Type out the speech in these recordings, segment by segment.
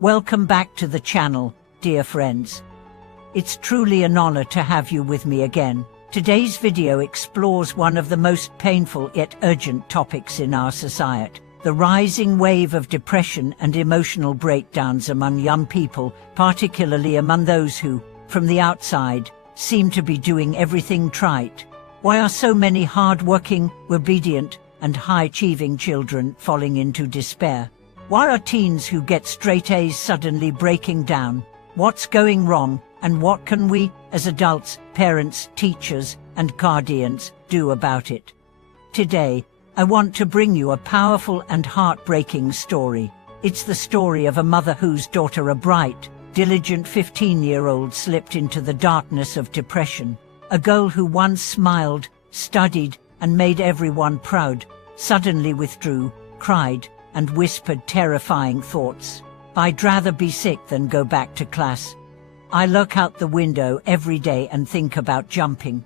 Welcome back to the channel, dear friends. It's truly an honor to have you with me again. Today's video explores one of the most painful yet urgent topics in our society: the rising wave of depression and emotional breakdowns among young people, particularly among those who, from the outside, seem to be doing everything right. Why are so many hard-working, obedient, and high-achieving children falling into despair? Why are teens who get straight A's suddenly breaking down? What's going wrong, and what can we, as adults, parents, teachers, and guardians, do about it? Today, I want to bring you a powerful and heartbreaking story. It's the story of a mother whose daughter, a bright, diligent 15-year-old, slipped into the darkness of depression. A girl who once smiled, studied, and made everyone proud, suddenly withdrew, cried, and whispered terrifying thoughts. I'd rather be sick than go back to class. I look out the window every day and think about jumping.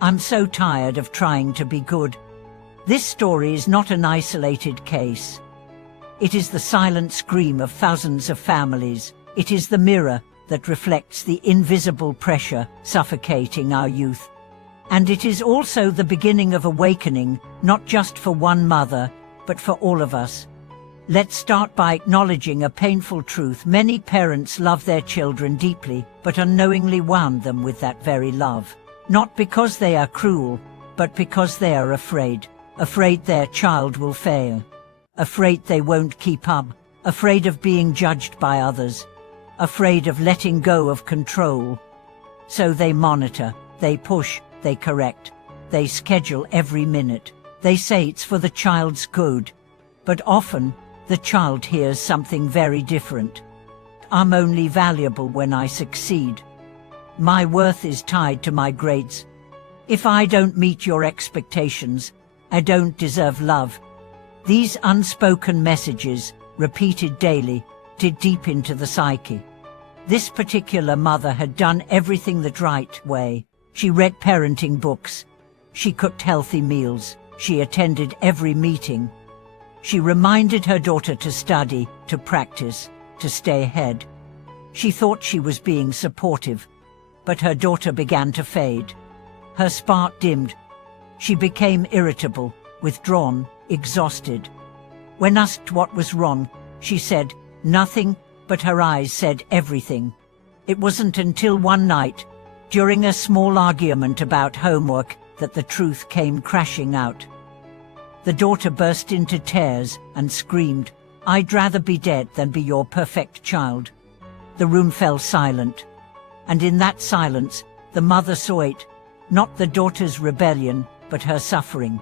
I'm so tired of trying to be good. This story is not an isolated case. It is the silent scream of thousands of families. It is the mirror that reflects the invisible pressure suffocating our youth. And it is also the beginning of awakening, not just for one mother, but for all of us. Let's start by acknowledging a painful truth. Many parents love their children deeply, but unknowingly wound them with that very love. Not because they are cruel, but because they are afraid. Afraid their child will fail. Afraid they won't keep up. Afraid of being judged by others. Afraid of letting go of control. So they monitor, they push, they correct. They schedule every minute. They say it's for the child's good. But often, the child hears something very different. I'm only valuable when I succeed. My worth is tied to my grades. If I don't meet your expectations, I don't deserve love. These unspoken messages, repeated daily, dig deep into the psyche. This particular mother had done everything the right way. She read parenting books. She cooked healthy meals. She attended every meeting. She reminded her daughter to study, to practice, to stay ahead. She thought she was being supportive, but her daughter began to fade. Her spark dimmed. She became irritable, withdrawn, exhausted. When asked what was wrong, she said nothing, but her eyes said everything. It wasn't until one night, during a small argument about homework, that the truth came crashing out. The daughter burst into tears and screamed, "I'd rather be dead than be your perfect child." The room fell silent. And in that silence, the mother saw it, not the daughter's rebellion, but her suffering.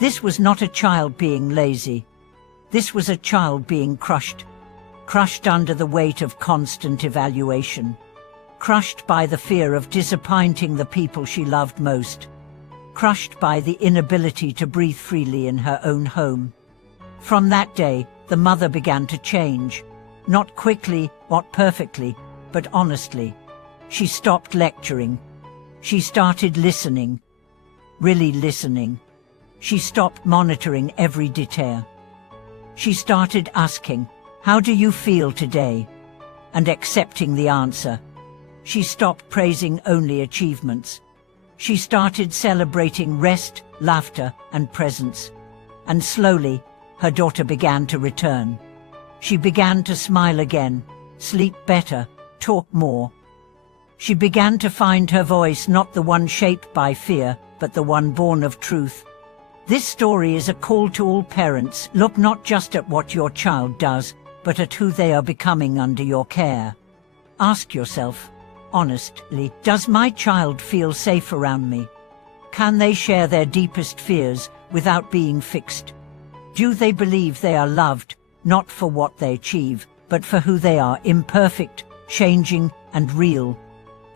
This was not a child being lazy. This was a child being crushed. Crushed under the weight of constant evaluation. Crushed by the fear of disappointing the people she loved most. Crushed by the inability to breathe freely in her own home. From that day, the mother began to change. Not quickly, not perfectly, but honestly. She stopped lecturing. She started listening. Really listening. She stopped monitoring every detail. She started asking, "How do you feel today?" and accepting the answer. She stopped praising only achievements. She started celebrating rest, laughter, and presence. And slowly, her daughter began to return. She began to smile again, sleep better, talk more. She began to find her voice, not the one shaped by fear, but the one born of truth. This story is a call to all parents. Look not just at what your child does, but at who they are becoming under your care. Ask yourself, honestly, does my child feel safe around me? Can they share their deepest fears without being fixed? Do they believe they are loved, not for what they achieve, but for who they are, imperfect, changing, and real?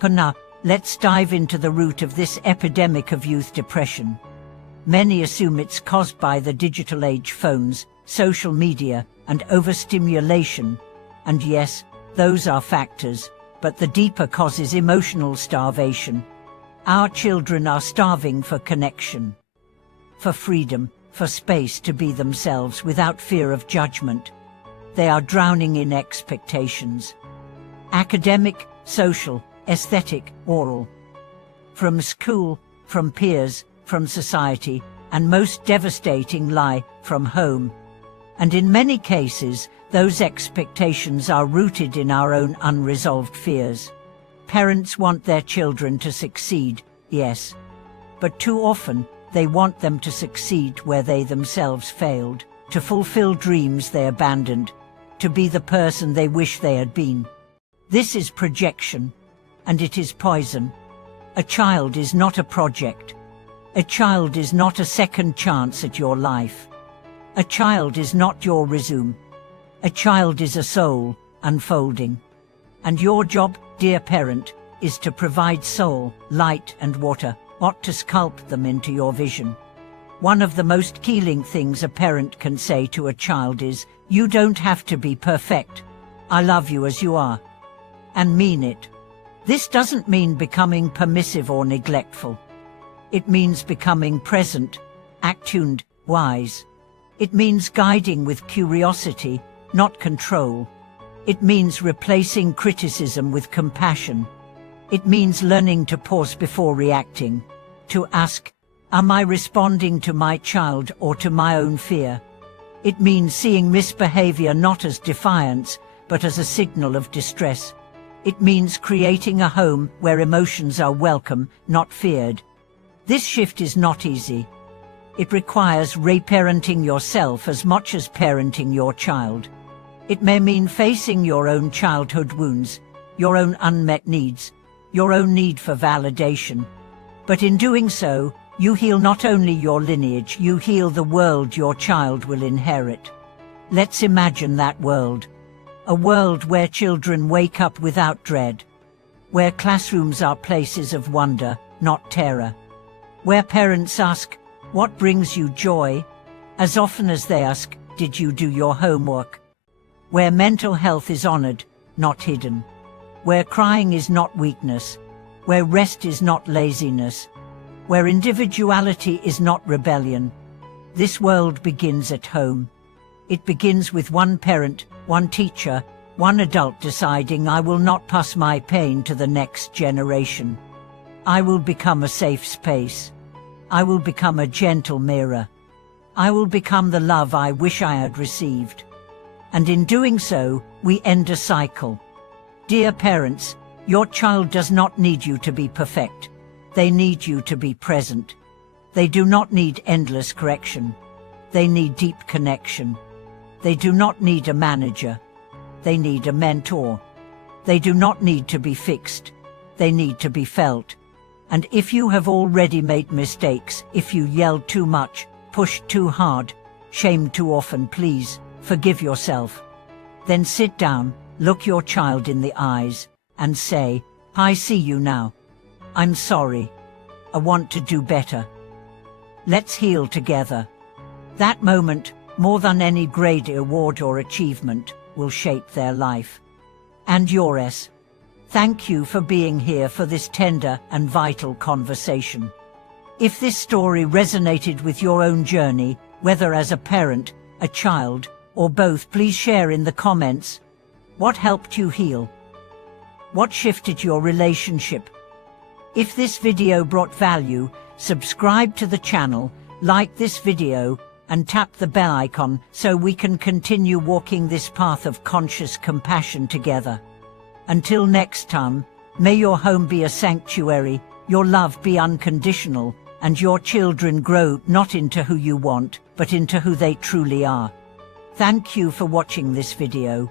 Now, let's dive into the root of this epidemic of youth depression. Many assume it's caused by the digital age, phones, social media, and overstimulation. And yes, those are factors. But the deeper cause is emotional starvation. Our children are starving for connection, for freedom, for space to be themselves without fear of judgment. they are drowning in expectations. Academic, social, aesthetic, oral. From school, from peers, from society, and most devastating lie, from home. And in many cases, those expectations are rooted in our own unresolved fears. Parents want their children to succeed, yes. But too often, they want them to succeed where they themselves failed, to fulfill dreams they abandoned, to be the person they wish they had been. This is projection, and it is poison. A child is not a project. A child is not a second chance at your life. A child is not your resume. A child is a soul, unfolding. And your job, dear parent, is to provide soul, light and water, not to sculpt them into your vision. One of the most killing things a parent can say to a child is, "You don't have to be perfect. I love you as you are." And mean it. This doesn't mean becoming permissive or neglectful. It means becoming present, attuned, wise. It means guiding with curiosity, not control. It means replacing criticism with compassion. It means learning to pause before reacting, to ask, am I responding to my child or to my own fear? It means seeing misbehavior not as defiance, but as a signal of distress. It means creating a home where emotions are welcome, not feared. This shift is not easy. It requires reparenting yourself as much as parenting your child. It may mean facing your own childhood wounds, your own unmet needs, your own need for validation. But in doing so, you heal not only your lineage, you heal the world your child will inherit. Let's imagine that world. A world where children wake up without dread. Where classrooms are places of wonder, not terror. Where parents ask, what brings you joy? As often as they ask, did you do your homework? Where mental health is honored, not hidden. Where crying is not weakness. Where rest is not laziness. Where individuality is not rebellion. This world begins at home. It begins with one parent, one teacher, one adult deciding, I will not pass my pain to the next generation. I will become a safe space. I will become a gentle mirror. I will become the love I wish I had received. And in doing so, we end a cycle. Dear parents, your child does not need you to be perfect. They need you to be present. They do not need endless correction. They need deep connection. They do not need a manager. They need a mentor. They do not need to be fixed. They need to be felt. And if you have already made mistakes, if you yelled too much, pushed too hard, shamed too often, please forgive yourself. Then sit down, look your child in the eyes, and say, I see you now. I'm sorry. I want to do better. Let's heal together. That moment, more than any grade, award or achievement, will shape their life. And yours. Thank you for being here for this tender and vital conversation. If this story resonated with your own journey, whether as a parent, a child, or both, please share in the comments. What helped you heal? What shifted your relationship? If this video brought value, subscribe to the channel, like this video, and tap the bell icon so we can continue walking this path of conscious compassion together. Until next time, may your home be a sanctuary, your love be unconditional, and your children grow not into who you want, but into who they truly are. Thank you for watching this video.